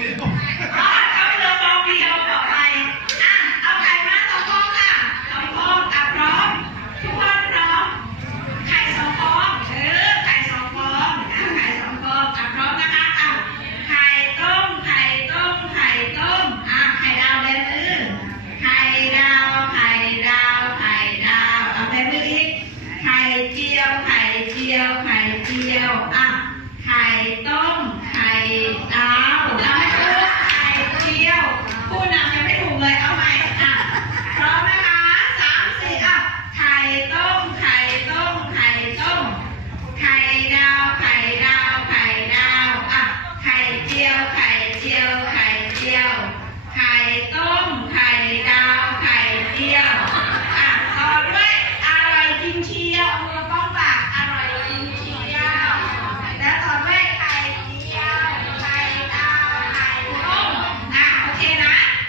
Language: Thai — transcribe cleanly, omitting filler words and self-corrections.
เดียว อ๋อข้าวเรือฟองเดียวต่อไปเอาไข่มา2 ฟองค่ะ2 ฟองพร้อมทุกคนพร้อมไข่2 ฟองไข่2 ฟองไข่2 ฟองพร้อมนะคะไข่ต้มไข่ต้มไข่ต้มไข่ดาวแบมือไข่ดาวไข่ดาวไข่ดาวแบมืออีกไข่เจียวไข่เจียวไข่เจียวไข่ต้มไข่ดาวไม่ถูกไข่เจียวผู้นำยังไม่ถูกเลยเอาใหม่พร้อมนะคะ3 4ไข่ต้มไข่ต้มไข่ต้มไข่ดาวไข่ดาวไข่ดาวไข่เจียวไข่เจียวไข่เจียวไข่ต้มไข่